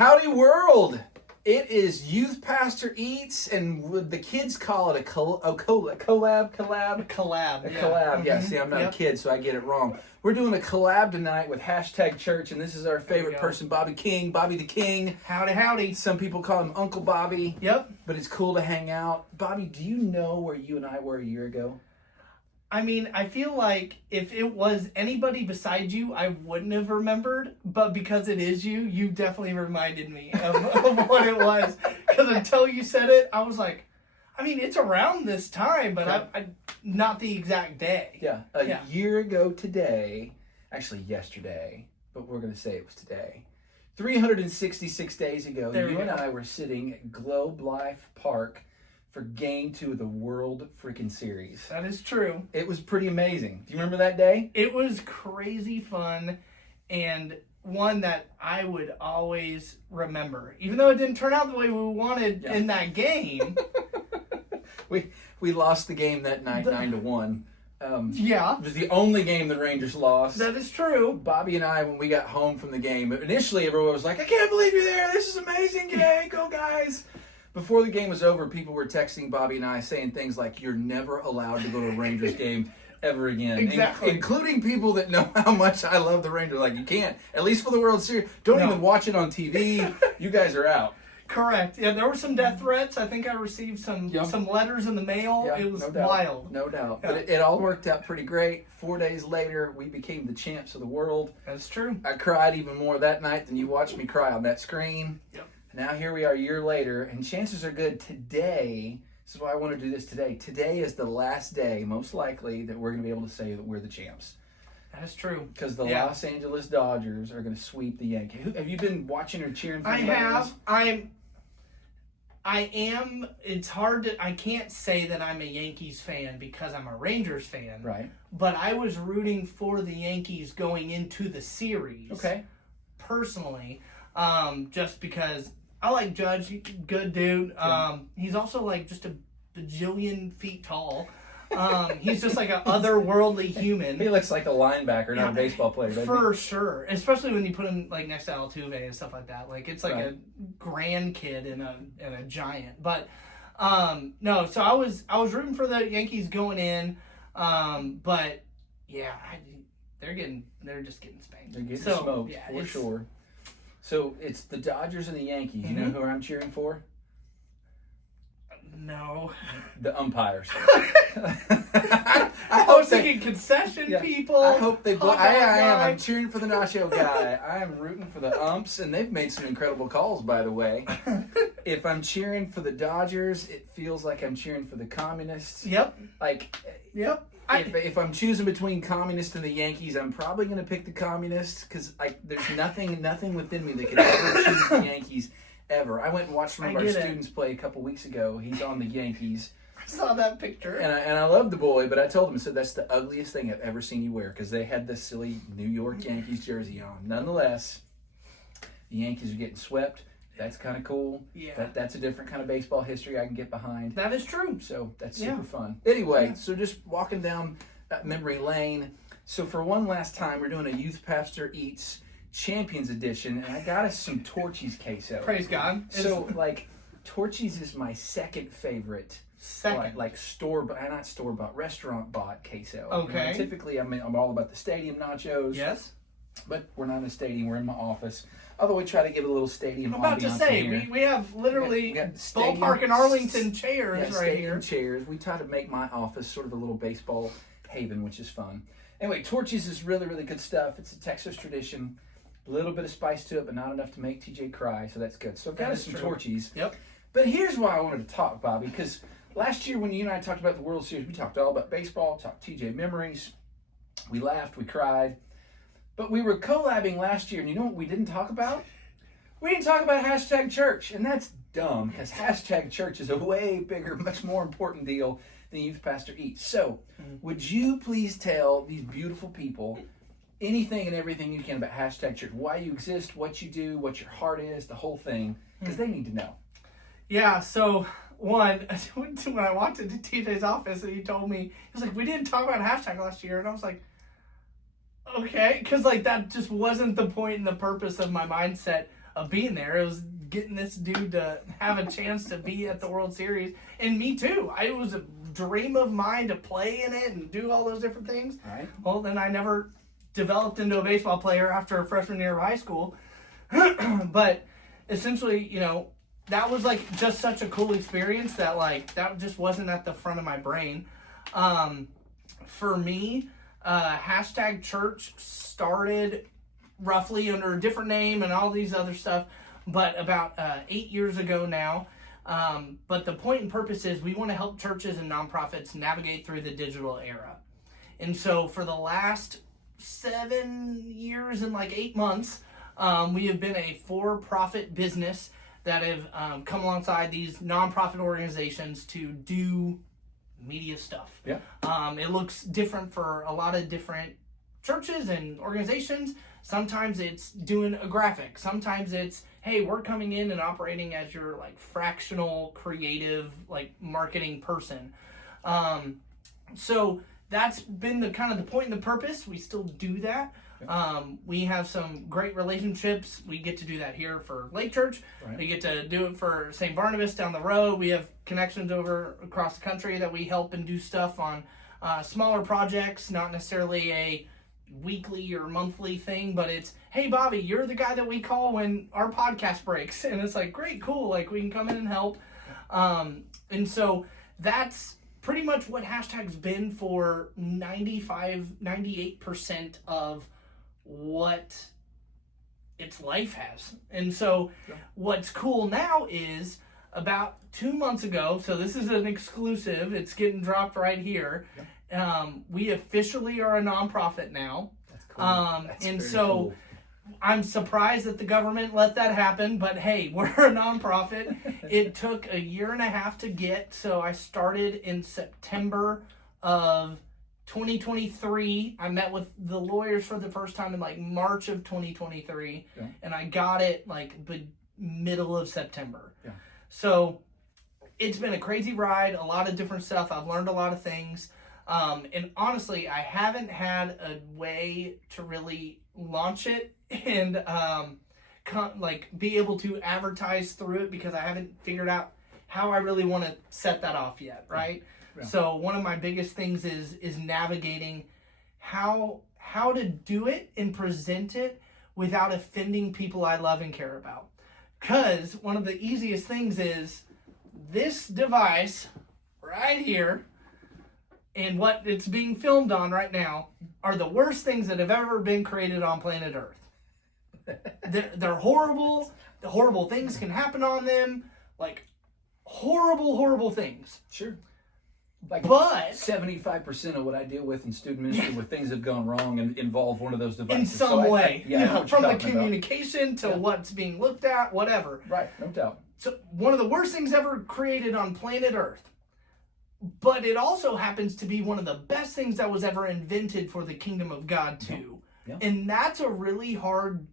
Howdy world! It is Youth Pastor Eats, and the kids call it a collab. Yeah, see, I'm not a kid, so I get it wrong. We're doing a collab tonight with #Church, and this is our favorite person, Bobby King, Bobby the King. Howdy. Some people call him Uncle Bobby. Yep. But it's cool to hang out. Bobby, do you know where you and I were a year ago? I mean, I feel like if it was anybody besides you, I wouldn't have remembered. But because it is you, you definitely reminded me of what it was. Because until you said it, I was like, I mean, it's around this time, but I not the exact day. Yeah, a year ago today, actually yesterday, but we're going to say it was today. 366 days ago, you and I were sitting at Globe Life Park for Game 2 of the World freaking Series. That is true. It was pretty amazing. Do you remember that day? It was crazy fun, and one that I would always remember. Even though it didn't turn out the way we wanted in that game. We lost the game that night 9-1. It was the only game the Rangers lost. That is true. Bobby and I, when we got home from the game, initially everyone was like, I can't believe you're there. This is amazing. Yay, go guys. Before the game was over, people were texting Bobby and I saying things like, you're never allowed to go to a Rangers game ever again. Exactly. Including people that know how much I love the Rangers. Like, you can't. At least for the World Series. Don't even watch it on TV. You guys are out. Correct. Yeah, there were some death threats. I think I received some letters in the mail. Yeah, it was no doubt. wild. No doubt. Yeah. But it all worked out pretty great. 4 days later, we became the champs of the world. That's true. I cried even more that night than you watched me cry on that screen. Yep. Now here we are a year later, and chances are good today, this is why I want to do this today. Today is the last day, most likely, that we're going to be able to say that we're the champs. That is true. Because the Los Angeles Dodgers are going to sweep the Yankees. Have you been watching or cheering for I have. I am. It's hard to. I can't say that I'm a Yankees fan because I'm a Rangers fan. Right. But I was rooting for the Yankees going into the series. Okay. Personally, just because I like Judge, good dude. He's also like just a bajillion feet tall. He's just like an otherworldly human. He looks like a linebacker, not a baseball player, doesn't For sure. Especially when you put him like next to Altuve and stuff like that. Like it's like a grandkid and a giant. But no, so I was rooting for the Yankees going in. But yeah, they're just getting spanked. They're getting smoked for sure. So it's the Dodgers and the Yankees. You know who I'm cheering for? No. The umpires. I was thinking concession people. I hope they blow. I am. I'm cheering for the nacho guy. I am rooting for the umps, and they've made some incredible calls, by the way. If I'm cheering for the Dodgers, it feels like I'm cheering for the communists. Yep. Yep. If I'm choosing between communists and the Yankees, I'm probably going to pick the communists because there's nothing within me that could ever choose the Yankees ever. I went and watched one of our students play a couple weeks ago. He's on the Yankees. I saw that picture. And I love the boy, but I told him, I said, that's the ugliest thing I've ever seen you wear because they had this silly New York Yankees jersey on. Nonetheless, the Yankees are getting swept. That's kind of cool. Yeah. That's a different kind of baseball history I can get behind. That is true. So that's super fun. Anyway, so just walking down memory lane. So for one last time, we're doing a Youth Pastor Eats Champions Edition, and I got us some Torchys queso. Praise God. So Torchys is my second favorite. Like not store bought, restaurant bought queso. Okay. Typically, I'm all about the stadium nachos. Yes. But we're not in a stadium. We're in my office. Although we try to give it a little stadium. I'm about to say we have literally we got ballpark in Arlington chairs right here. Chairs. We try to make my office sort of a little baseball haven, which is fun. Anyway, Torchys is really, really good stuff. It's a Texas tradition. A little bit of spice to it, but not enough to make TJ cry, so that's good. So I've got us some Torchys. Yep. But here's why I wanted to talk, Bobby, because last year when you and I talked about the World Series, we talked all about baseball, talked TJ memories. We laughed, we cried. But we were collabing last year, and you know what we didn't talk about? We didn't talk about #Church, and that's dumb, because #Church is a way bigger, much more important deal than Youth Pastor Eats. So, would you please tell these beautiful people anything and everything you can about #Church, why you exist, what you do, what your heart is, the whole thing, because they need to know. Yeah, so one, when I walked into TJ's office and he told me, he was like, we didn't talk about hashtag last year, and I was like, okay, because that just wasn't the point and the purpose of my mindset of being there. It was getting this dude to have a chance to be at the World Series, and me too. It was a dream of mine to play in it and do all those different things. Right. Well, then I never developed into a baseball player after a freshman year of high school. But essentially, that was like just such a cool experience that like that just wasn't at the front of my brain. For me, hashtag church started roughly under a different name and all these other stuff, but about 8 years ago now. But the point and purpose is we want to help churches and nonprofits navigate through the digital era. And so for the last 7 years and like 8 months, we have been a for-profit business that have come alongside these nonprofit organizations to do media stuff. Yeah. It looks different for a lot of different churches and organizations. Sometimes it's doing a graphic. Sometimes it's, hey, we're coming in and operating as your like fractional creative like marketing person. So that's been the kind of the point and the purpose. We still do that. We have some great relationships. We get to do that here for Lake Church. Right. We get to do it for St. Barnabas down the road. We have connections over across the country that we help and do stuff on smaller projects, not necessarily a weekly or monthly thing, but it's, hey, Bobby, you're the guy that we call when our podcast breaks. And it's like, great, cool. Like, we can come in and help. And so that's pretty much what hashtag's been for 98% of what its life has. And so what's cool now is about 2 months ago, so this is an exclusive, it's getting dropped right here. We officially are a nonprofit now. That's cool. And so cool. I'm surprised that the government let that happen, but hey, we're a nonprofit. It took 1.5 years to get, so I started in September of 2023. I met with the lawyers for the first time in like March of 2023, and I got it like the middle of September. So it's been a crazy ride, a lot of different stuff. I've learned a lot of things. And honestly, I haven't had a way to really launch it and be able to advertise through it because I haven't figured out how I really want to set that off yet, right? Yeah. So one of my biggest things is navigating how to do it and present it without offending people I love and care about. Because one of the easiest things is this device right here and what it's being filmed on right now are the worst things that have ever been created on planet Earth. They're horrible. The horrible things can happen on them. Like, horrible, horrible things. Sure. But 75% of what I deal with in student ministry where things have gone wrong and involve one of those devices. In some way. From the communication to yeah. what's being looked at, whatever. Right, no doubt. So one of the worst things ever created on planet Earth. But it also happens to be one of the best things that was ever invented for the kingdom of God too. Yeah. And that's a really hard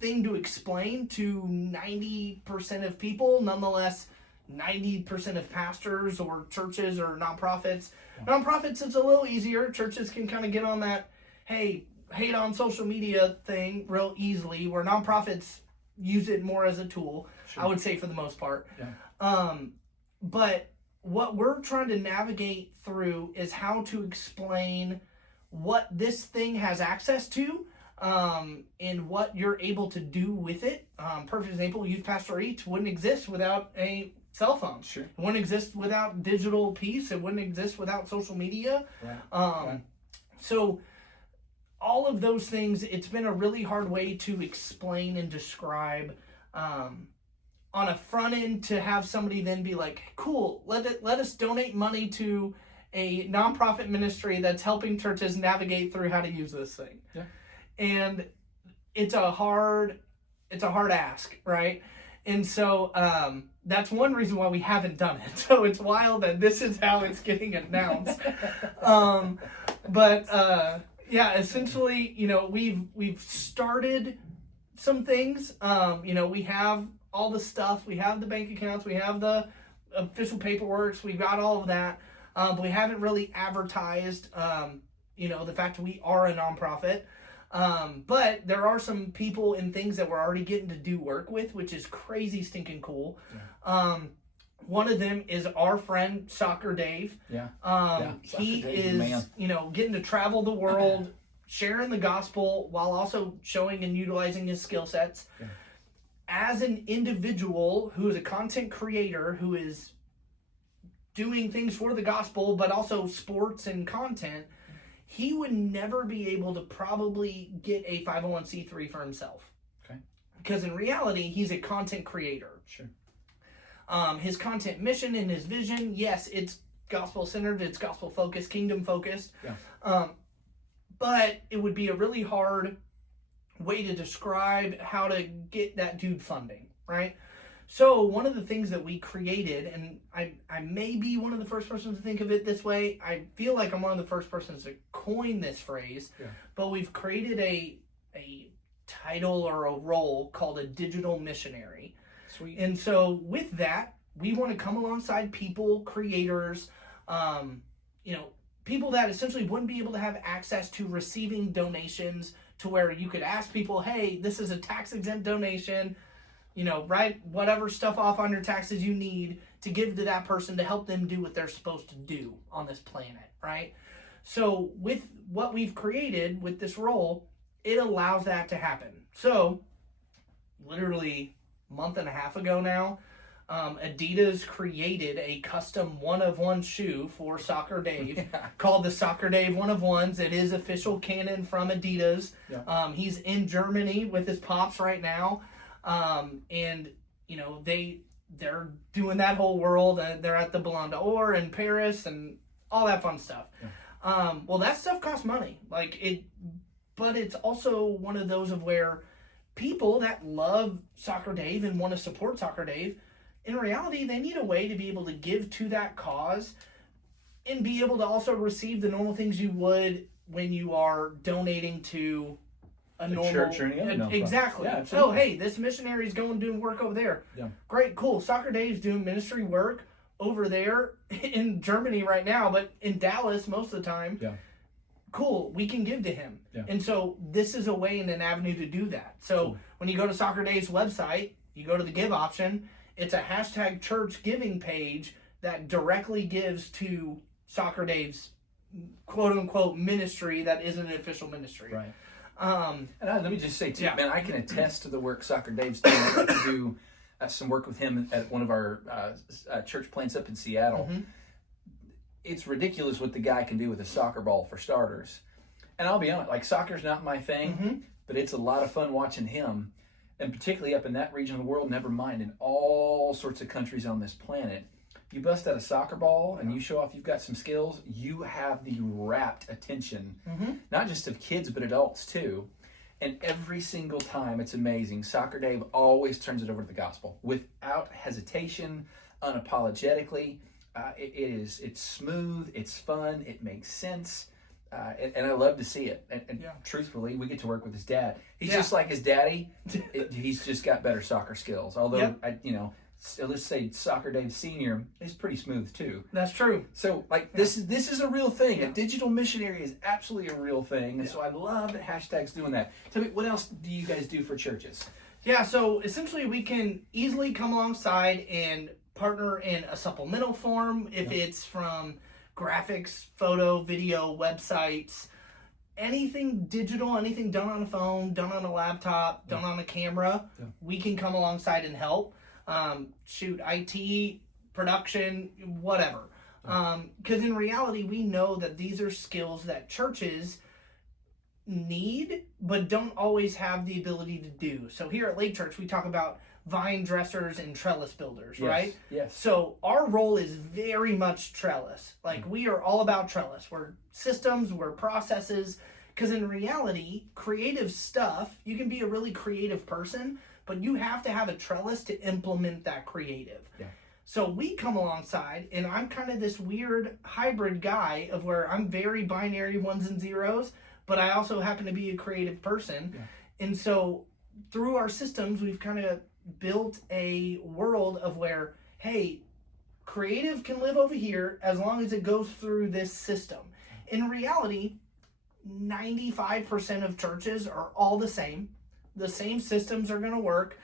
thing to explain to 90% of people. Nonetheless, 90% of pastors or churches or nonprofits. Yeah. Nonprofits, it's a little easier. Churches can kind of get on that, hey, hate on social media thing real easily, where nonprofits use it more as a tool, sure. I would say, for the most part. Yeah. But what we're trying to navigate through is how to explain what this thing has access to, and what you're able to do with it. Perfect example, Youth Pastor Eats wouldn't exist without a cell phone. Sure. It wouldn't exist without digital piece. It wouldn't exist without social media. Right. So all of those things, it's been a really hard way to explain and describe on a front end, to have somebody then be like, cool, let us donate money to a nonprofit ministry that's helping churches navigate through how to use this thing. Yeah. And it's a hard ask, right? And so that's one reason why we haven't done it. So it's wild that this is how it's getting announced. Essentially, we've started some things. We have all the stuff. We have the bank accounts. We have the official paperwork. We've got all of that. But we haven't really advertised, the fact that we are a nonprofit. But there are some people and things that we're already getting to do work with, which is crazy stinking cool. Yeah. One of them is our friend Soccer Dave. Yeah. He Dave's the is, man. getting to travel the world, sharing the gospel while also showing and utilizing his skill sets. Yeah. As an individual who is a content creator who is doing things for the gospel, but also sports and content, he would never be able to probably get a 501c3 for himself. Okay. Because in reality, he's a content creator. Sure. His content mission and his vision, yes, it's gospel-centered, it's gospel-focused, kingdom-focused. Yeah. But it would be a really hard way to describe how to get that dude funding, right? So one of the things that we created, and I may be one of the first persons to think of it this way. I feel like I'm one of the first persons to coin this phrase, but we've created a title or a role called a digital missionary. Sweet. And so with that, we want to come alongside people, creators, people that essentially wouldn't be able to have access to receiving donations to where you could ask people, hey, this is a tax-exempt donation, write whatever stuff off on your taxes you need to give to that person to help them do what they're supposed to do on this planet, right? So with what we've created with this role, it allows that to happen. So literally a month and a half ago now, Adidas created a custom one-of-one shoe for Soccer Dave called the Soccer Dave one-of-ones. It is official canon from Adidas. Yeah. He's in Germany with his pops right now. And they're doing that whole world. They're at the Ballon d'Or in Paris and all that fun stuff. Yeah. Well, that stuff costs money. But it's also one of those of where people that love Soccer Dave and want to support Soccer Dave, in reality, they need a way to be able to give to that cause and be able to also receive the normal things you would when you are donating to a normal church or any other exactly. Yeah, oh, hey, this missionary's going doing work over there. Yeah. Great, cool. Soccer Dave's doing ministry work over there in Germany right now, but in Dallas most of the time. Yeah. Cool, we can give to him. Yeah. And so this is a way and an avenue to do that. So when you go to Soccer Dave's website, you go to the give option, it's a #church giving page that directly gives to Soccer Dave's quote unquote ministry that isn't an official ministry. Right. And let me just say too, man, I can attest to the work Soccer Dave's doing. I got to do some work with him at one of our church plants up in Seattle. Mm-hmm. It's ridiculous what the guy can do with a soccer ball, for starters. And I'll be honest, soccer's not my thing, but it's a lot of fun watching him. And particularly up in that region of the world, never mind in all sorts of countries on this planet, you bust out a soccer ball and you show off you've got some skills, you have the rapt attention, not just of kids, but adults too. And every single time, it's amazing. Soccer Dave always turns it over to the gospel without hesitation, unapologetically. It's smooth, it's fun, it makes sense. And I love to see it. And truthfully, we get to work with his dad. He's just like his daddy. He's just got better soccer skills. Although, let's say Soccer Dave Sr. is pretty smooth too. That's true. So this is a real thing. A digital missionary is absolutely a real thing. And so I love that hashtag's doing that. Tell me, what else do you guys do for churches? Yeah, so essentially we can easily come alongside and partner in a supplemental form if it's from graphics, photo, video, websites, anything digital, anything done on a phone, done on a laptop, done on a camera, we can come alongside and help. Shoot, IT, production, whatever. Because in reality, we know that these are skills that churches need, but don't always have the ability to do. So here at Lake Church, we talk about vine dressers and trellis builders, right? Yes. So our role is very much trellis. We are all about trellis. We're systems, we're processes, because in reality, creative stuff, you can be a really creative person, but you have to have a trellis to implement that creative. Yeah. So we come alongside, and I'm kind of this weird hybrid guy of where I'm very binary ones and zeros, but I also happen to be a creative person. Yeah. And so through our systems, we've kind of built a world of where, hey, creative can live over here as long as it goes through this system. In reality, 95% of churches are all the same. The same systems are going to work.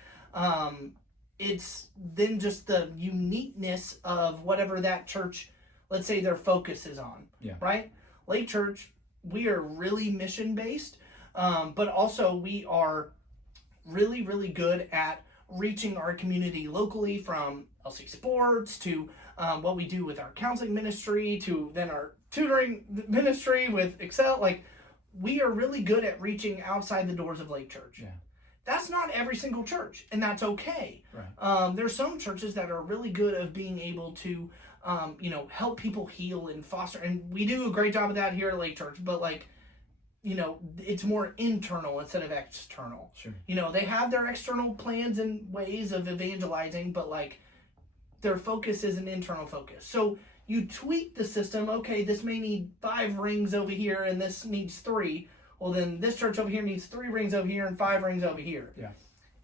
It's then just the uniqueness of whatever that church, let's say, their focus is on. Yeah. Right? Lake Church, we are really mission-based, but also we are really, really good at reaching our community locally, from LC Sports to what we do with our counseling ministry to then our tutoring ministry with Excel. Like, we are really good at reaching outside the doors of Lake Church. Yeah. That's not every single church, and that's okay. Right. There's some churches that are really good of being able to, help people heal and foster, and we do a great job of that here at Lake Church, but it's more internal instead of external. Sure. They have their external plans and ways of evangelizing, but their focus is an internal focus. So you tweak the system. Okay, this may need 5 rings over here and this needs 3. Well, then this church over here needs 3 rings over here and 5 rings over here. Yeah.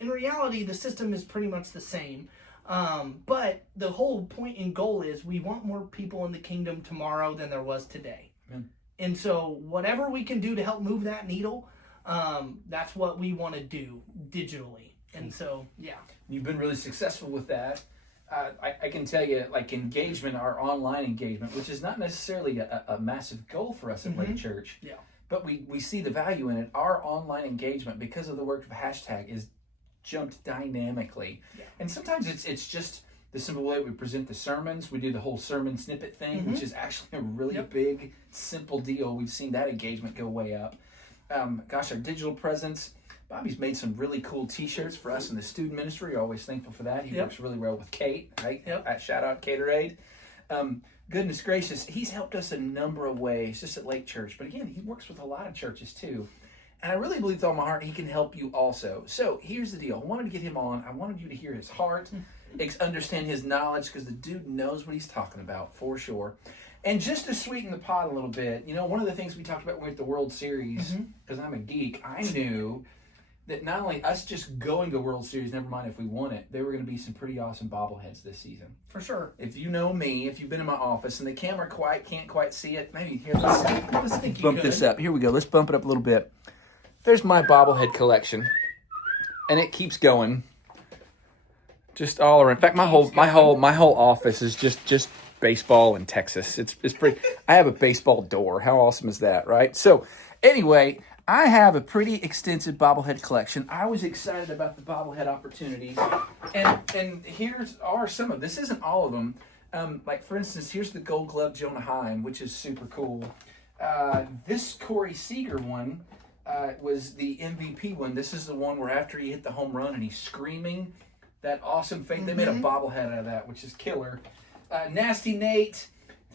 In reality, the system is pretty much the same. But the whole point and goal is we want more people in the kingdom tomorrow than there was today. Amen. And so whatever we can do to help move that needle, that's what we want to do digitally. And so, yeah. You've been really successful with that. I can tell you, engagement, our online engagement, which is not necessarily a massive goal for us at Lake Church. Yeah. But we see the value in it. Our online engagement, because of the work of hashtag, is jumped dynamically. Yeah. And sometimes it's just the simple way we present the sermons. We do the whole sermon snippet thing, which is actually a really big, simple deal. We've seen that engagement go way up. Our digital presence. Bobby's made some really cool T-shirts for us in the student ministry. We're always thankful for that. He works really well with Kate, right? Yep. Shout out Caterade. Goodness gracious, he's helped us a number of ways just at Lake Church. But again, he works with a lot of churches too. And I really believe with all my heart he can help you also. So here's the deal. I wanted to get him on. I wanted you to hear his heart, understand his knowledge, because the dude knows what he's talking about for sure. And just to sweeten the pot a little bit, one of the things we talked about when we were at the World Series, because I'm a geek, I knew that not only us just going to the World Series, never mind if we won it, there were going to be some pretty awesome bobbleheads this season. For sure. If you know me, if you've been in my office and the camera can't quite see it, maybe here, let's bump this up. Here we go. Let's bump it up a little bit. There's my bobblehead collection, and it keeps going. Just all around. In fact, my whole office is just baseball in Texas. It's pretty. I have a baseball door. How awesome is that, right? So, anyway, I have a pretty extensive bobblehead collection. I was excited about the bobblehead opportunities, and here's are some of. This isn't all of them. For instance, here's the Gold Glove Jonah Heim, which is super cool. This Corey Seager one was the MVP one. This is the one where after he hit the home run and he's screaming that awesome faith. They made a bobblehead out of that, which is killer. Nasty Nate.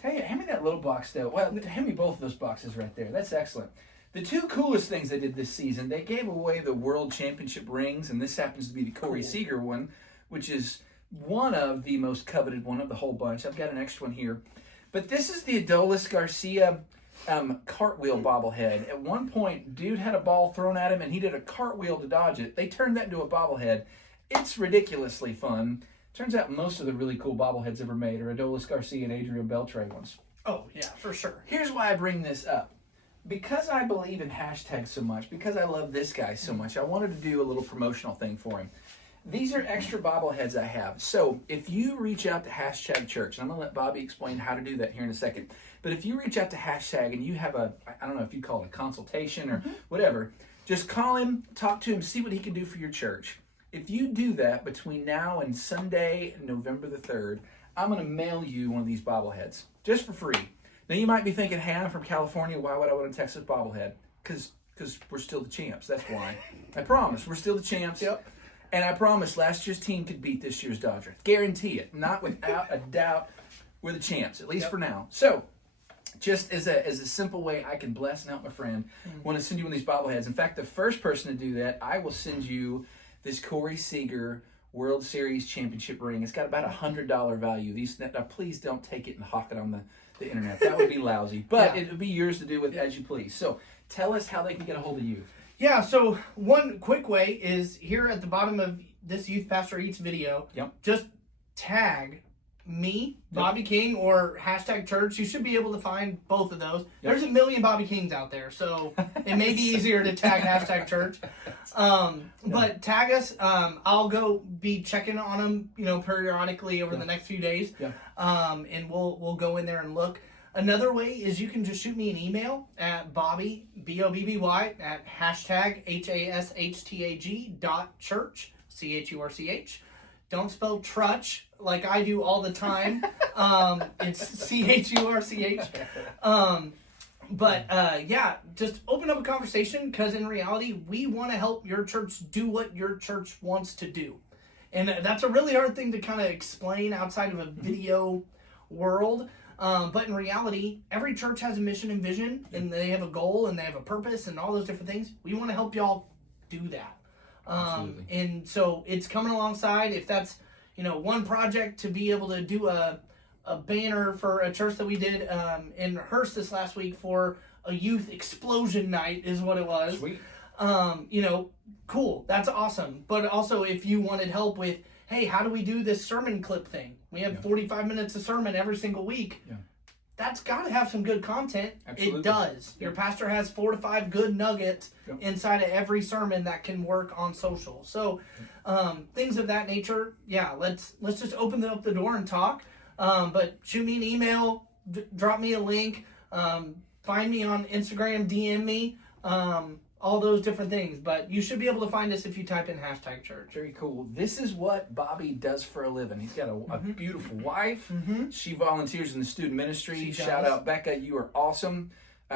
Tell you, hand me that little box though. Well, hand me both of those boxes right there. That's excellent. The 2 coolest things they did this season, they gave away the World Championship rings, and this happens to be the Corey Seager one, which is one of the most coveted one of the whole bunch. I've got an extra one here. But this is the Adolis Garcia cartwheel bobblehead. At one point, dude had a ball thrown at him, and he did a cartwheel to dodge it. They turned that into a bobblehead. It's ridiculously fun. Turns out most of the really cool bobbleheads ever made are Adolis Garcia and Adrian Beltre ones. Oh, yeah, for sure. Here's why I bring this up. Because I believe in hashtag so much, because I love this guy so much, I wanted to do a little promotional thing for him. These are extra bobbleheads I have. So if you reach out to hashtag church, and I'm going to let Bobby explain how to do that here in a second, but if you reach out to hashtag and you have I don't know if you call it a consultation or whatever, just call him, talk to him, see what he can do for your church. If you do that between now and Sunday, November the 3rd, I'm going to mail you one of these bobbleheads just for free. Now, you might be thinking, hey, I'm from California. Why would I want a Texas bobblehead? Because we're still the champs. That's why. I promise. We're still the champs. Yep. And I promise last year's team could beat this year's Dodgers. Guarantee it. Not without a doubt. We're the champs, at least for now. So, just as a simple way I can bless and help my friend, I want to send you one of these bobbleheads. In fact, the first person to do that, I will send you this Corey Seager World Series championship ring. It's got about $100 value. Now, please don't take it and hawk it on the internet. That would be lousy. But it would be yours to do with as you please. So tell us how they can get a hold of you. Yeah, so one quick way is here at the bottom of this Youth Pastor Eats video, just tag me, Bobby King, or #church. You should be able to find both of those. Yep. There's a million Bobby Kings out there, so it may be easier to tag #church. But tag us. I'll go be checking on them, periodically over the next few days. Yeah. And we'll go in there and look. Another way is you can just shoot me an email at Bobby, BOBBY, at #HASHTAG.church, CHURCH. Don't spell trutch like I do all the time. It's CHURCH. Just open up a conversation, because in reality, we want to help your church do what your church wants to do. And that's a really hard thing to kind of explain outside of a video world. But in reality, every church has a mission and vision, and they have a goal, and they have a purpose, and all those different things. We want to help y'all do that. And so it's coming alongside. If that's, one project to be able to do a banner for a church that we did in Hearst this last week for a youth explosion night is what it was. Sweet. Cool. That's awesome. But also, if you wanted help with, hey, how do we do this sermon clip thing? We have 45 minutes of sermon every single week. Yeah. That's got to have some good content. Absolutely. It does. Your pastor has 4 to 5 good nuggets inside of every sermon that can work on social. So things of that nature, let's just open up the door and talk. But shoot me an email, drop me a link, find me on Instagram, DM me. All those different things, but you should be able to find us if you type in #church. Very cool. This is what Bobby does for a living. He's got a beautiful wife. She volunteers in the student ministry. Shout out, Becca. You are awesome.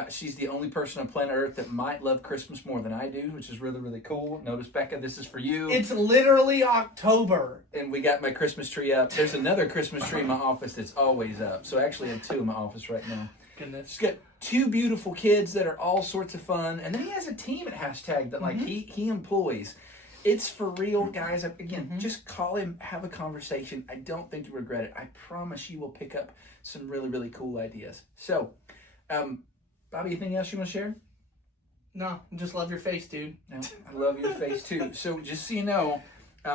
She's the only person on planet Earth that might love Christmas more than I do, which is really, really cool. Notice, Becca, this is for you. It's literally October. And we got my Christmas tree up. There's another Christmas tree in my office that's always up. So I actually have 2 in my office right now. Goodness. She's got 2 beautiful kids that are all sorts of fun. And then he has a team at # that he employs. It's for real, guys. Again, just call him, have a conversation. I don't think you'll regret it. I promise you will pick up some really, really cool ideas. So, Bobby, anything else you want to share? No, just love your face, dude. No, I love your face too. So just so you know,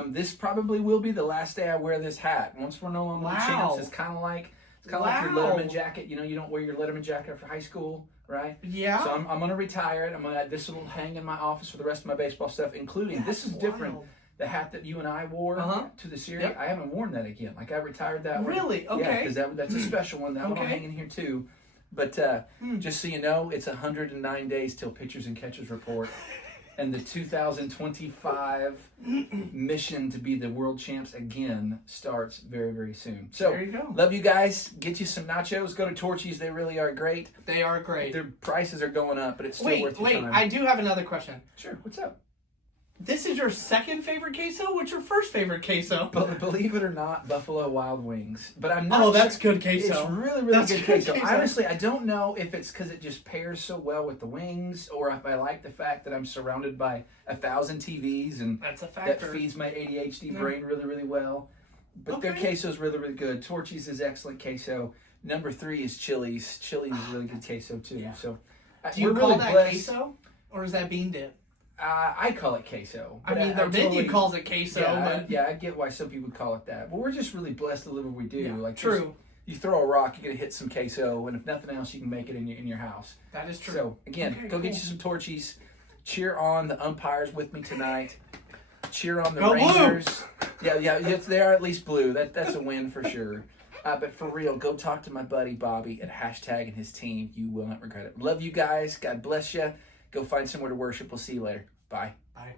this probably will be the last day I wear this hat. Once we're no longer the champs, it's kind of like your Letterman jacket. You don't wear your Letterman jacket after high school, right? Yeah. So I'm gonna retire it. This will hang in my office for the rest of my baseball stuff, including this is different. The hat that you and I wore to the series, I haven't worn that again. Like I retired that one. Really? Okay. Yeah, because that's a special one. That one will hang in here too. But just so you know, it's 109 days till pitchers and catchers report. And the 2025 mission to be the world champs again starts very, very soon. So, there you go. Love you guys. Get you some nachos. Go to Torchys. They really are great. They are great. Their prices are going up, but it's still worth your time. Wait, I do have another question. Sure. What's up? This is your second favorite queso? What's your first favorite queso? But believe it or not, Buffalo Wild Wings. But I'm not. Oh, that's good queso. It's really, really good queso. Honestly, I don't know if it's because it just pairs so well with the wings, or if I like the fact that I'm surrounded by 1,000 TVs and that's a factor. That feeds my ADHD brain really, really well. But their queso is really, really good. Torchy's is excellent queso. Number 3 is Chili's. Chili's is really good queso too. Yeah. So, do you call that queso, or is that bean dip? I call it queso. I mean, the menu calls it queso. Yeah, I get why some people call it that. But we're just really blessed to live what we do. Yeah, like true. You throw a rock, you're gonna hit some queso, and if nothing else, you can make it in your house. That is true. So again, go get you some Torchies. Cheer on the umpires with me tonight. Cheer on the Rangers. Blue. Yeah, they are at least blue. That's a win for sure. But for real, go talk to my buddy Bobby at # and his team. You will not regret it. Love you guys. God bless you. Go find somewhere to worship. We'll see you later. Bye. Bye.